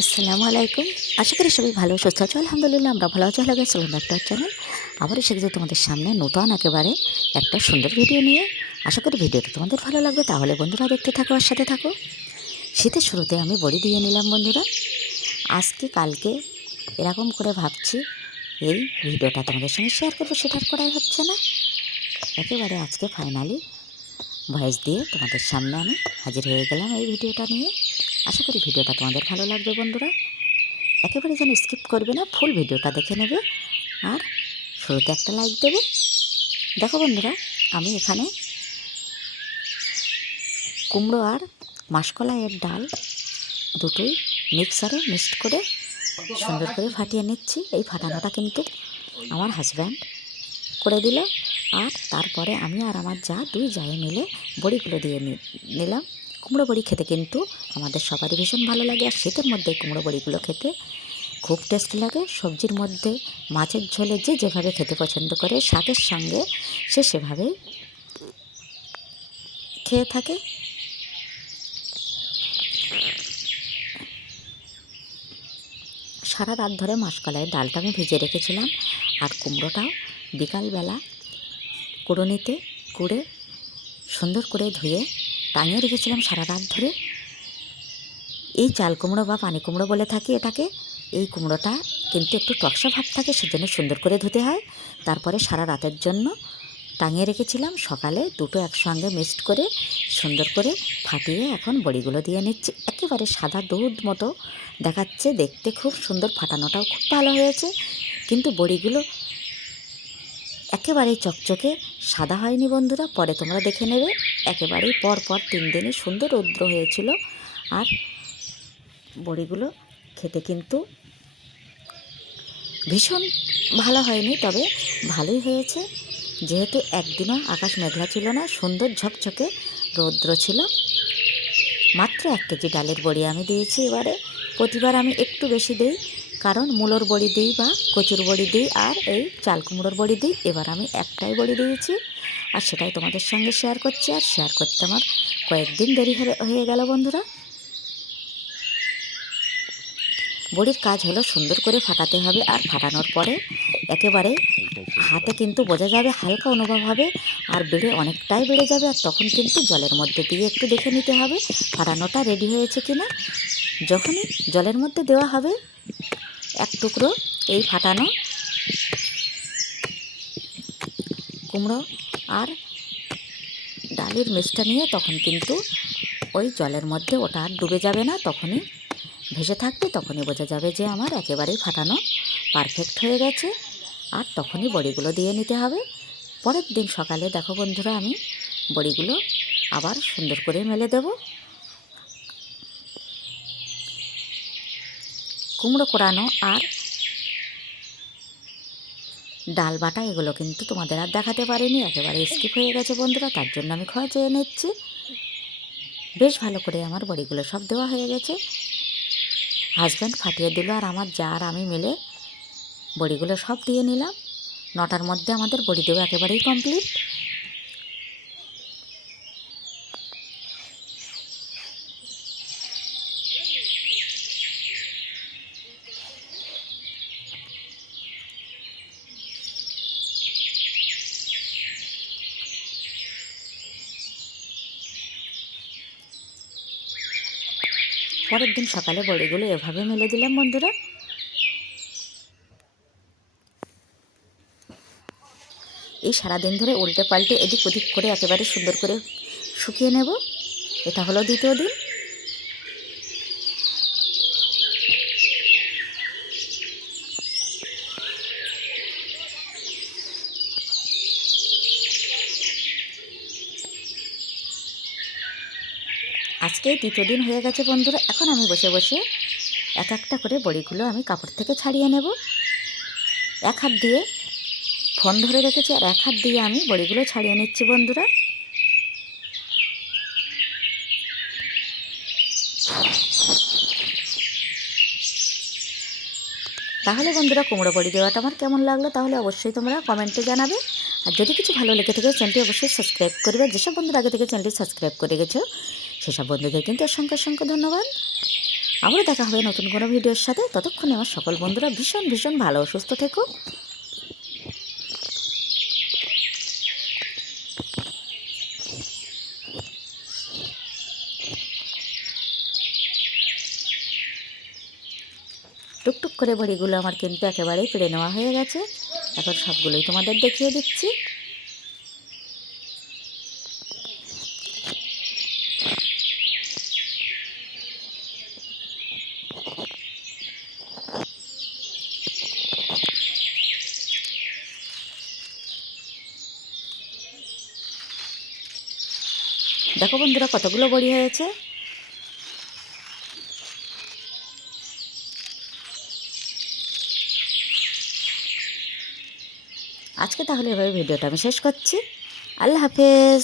আসসালামু আলাইকুম। আশা করি সবাই ভালো সুস্থ আছো। আলহামদুলিল্লাহ, আমরা ভালো আছি। আলাদা চলুন একটা চ্যানেল। আবার এসে তোমাদের সামনে নতুন একেবারে একটা সুন্দর ভিডিও নিয়ে। আশা করি ভিডিওটা তোমাদের ভালো লাগবে। তাহলে বন্ধুরা দেখতে থাকো, আর সাথে থাকো। শীতের শুরুতে আমি বড়ি দিয়ে নিলাম বন্ধুরা। আজকে, কালকে এরকম করে ভাবছি, এই ভিডিওটা তোমাদের সঙ্গে শেয়ার করব, সেটার করাই হচ্ছে না। একেবারে আজকে ফাইনালি ভয়েস দিয়ে তোমাদের সামনে আমি হাজির হয়ে গেলাম এই ভিডিওটা নিয়ে। আশা করি ভিডিওটা তোমাদের ভালো লাগবে, বন্ধুরা। একেবারে যেন স্কিপ করবে না ফুল ভিডিওটা দেখে নেবে। আর শুরুতে একটা লাইক দেবে। দেখো, বন্ধুরা, আমি এখানে কুমড়ো আর মাসকলাইয়ের ডাল দুটোই মিক্সারে মিক্সড করে সুন্দর করে ফাটিয়ে নিচ্ছি। এই ফাটানোটা কিন্তু আমার হাজব্যান্ড করে দিল। আর তারপরে আমি আর আমার যা দুই জায়ে মিলে বড়িগুলো দিয়ে নিলাম। কুমড়ো বড়ি খেতে কিন্তু আমাদের সবারই ভীষণ ভালো লাগে, আর শীতের মধ্যে কুমড়ো বড়িগুলো খেতে খুব টেস্ট লাগে। সবজির মধ্যে মাছের ঝোলে যে যেভাবে খেতে পছন্দ করে শাকের সঙ্গে সে সেভাবেই খেয়ে থাকে। সারা রাত ধরে মাসকলায় ডালটা আমি ভিজে রেখেছিলাম, আর কুমড়োটাও বিকালবেলা কুড়োনিতে কুড়ে সুন্দর করে ধুয়ে টাঙিয়ে রেখেছিলাম সারা রাত ধরে। এই চাল কুমড়ো বা পানি কুমড়ো বলে থাকি এটাকে। এই কুমড়োটা কিন্তু একটু টকসা ভাব থাকে, সেজন্য সুন্দর করে ধুতে হয়। তারপরে সারা রাতের জন্য টাঙিয়ে রেখেছিলাম। সকালে দুটো একসঙ্গে মিক্সড করে সুন্দর করে ফাটিয়ে এখন বড়িগুলো দিয়ে নিচ্ছি। একেবারে সাদা দুধ মতো দেখাচ্ছে, দেখতে খুব সুন্দর, ফাটানোটাও খুব ভালো হয়েছে। কিন্তু বড়িগুলো একেবারে চকচকে, সাদা হয়নি বন্ধুরা, পরে তোমরা দেখে নেবে। একেবারেই পর পর তিন দিনে সুন্দর রৌদ্র হয়েছিল। আর বড়িগুলো খেতে কিন্তু ভীষণ ভালো হয়নি, তবে ভালোই হয়েছে। যেহেতু একদিনও আকাশ মেঘলা ছিল না, সুন্দর ঝকঝকে রৌদ্র ছিল। মাত্র এক কেজি ডালের বড়ি আমি দিয়েছি এবারে। প্রতিবার আমি একটু বেশি দিই, কারণ মূলোর বড়ি দিই বা কচুর বড়ি দিই, আর এই চাল কুমড়োর বড়ি দিই। এবার আমি একটাই বড়ি দিয়েছি। আর সেটাই তোমাদের সঙ্গে শেয়ার করছি আর শেয়ার করতে আমার কয়েকদিন দেরি হয়ে- গেল বন্ধুরা। বড়ির কাজ হলো সুন্দর করে ফাটাতে হবে আর ফাটানোর পরে একেবারে হাতে কিন্তু বোঝা যাবে হালকা অনুভব হবে আর বেড়ে অনেকটাই বেড়ে যাবে আর তখন কিন্তু জলের মধ্যে দিয়ে একটু দেখে নিতে হবে ফাটানোটা রেডি হয়েছে কি না যখনই জলের মধ্যে দেওয়া হবে এক টুকরো এই ফাটানো কুমড়ো ডালের মিক্সটা নিয়ে তখন কিন্তু ওই জলের মধ্যে ওটা আর ডুবে যাবে না, তখনই ভেসে থাকবে, তখনই বোঝা যাবে যে আমার একেবারেই ফাটানো পারফেক্ট হয়ে গেছে। আর তখনই বড়িগুলো দিয়ে নিতে হবে। পরের দিন সকালে দেখো বন্ধুরা আমি বড়িগুলো আবার সুন্দর করে মেলে দেব। কুমড়ো কোড়ানো আর ডাল বাটা এগুলো কিন্তু তোমাদের আর দেখাতে পারিনি, একেবারে স্কিপ হয়ে গেছে বন্ধুরা, তার জন্য আমি ক্ষয় চেয়ে নিচ্ছি। বেশ ভালো করে আমার বড়িগুলো সব দেওয়া হয়ে গেছে। হাজব্যান্ড ফাটিয়ে দিল আর আমার যা আর আমি মিলে বড়িগুলো সব দিয়ে নিলাম। নটার মধ্যে আমাদের বড়ি দেওয়া একেবারেই কমপ্লিট পরের দিন সকালে বড়িগুলো এভাবে মেলে দিলাম, বন্ধুরা। এই সারাদিন ধরে উল্টে পাল্টে এদিক ওদিক করে একেবারে সুন্দর করে শুকিয়ে নেব। এটা হলো দ্বিতীয় দিন। আজকে তৃতীয় দিন হয়ে গেছে বন্ধুরা, এখন আমি বসে বসে এক একটা করে বড়িগুলো আমি কাপড় থেকে ছাড়িয়ে নেব। এক হাত দিয়ে ফোন ধরে রেখেছি আর এক হাত দিয়ে আমি বড়িগুলো ছাড়িয়ে নিচ্ছি বন্ধুরা। তাহলে বন্ধুরা, কুমড়ো বড়ি দেওয়াটা আমার কেমন লাগল তাহলে অবশ্যই তোমরা কমেন্টে জানাবে। আর যদি কিছু ভালো লেগে থাকে, চ্যানেলটি অবশ্যই সাবস্ক্রাইব করবে। যেসব বন্ধুরা আগে থেকে চ্যানেলটি সাবস্ক্রাইব করে গেছো সেসব বন্ধুদের কিন্তু অসংখ্য অসংখ্য ধন্যবাদ। আবারও দেখা হবে নতুন কোনো ভিডিওর সাথে। ততক্ষণে আমার সকল বন্ধুরা ভীষণ ভীষণ ভালো সুস্থ থেকো। টুকটুক করে বড়িগুলো আমার কিন্তু একেবারেই পেড়ে নেওয়া হয়ে গেছে। এখন সবগুলোই তোমাদের দেখিয়ে দিচ্ছি। দেখো বন্ধুরা কতগুলো বড়ি হয়েছে। আজকে তাহলে এভাবে ভিডিওটা আমি শেষ করছি। আল্লাহ হাফেজ।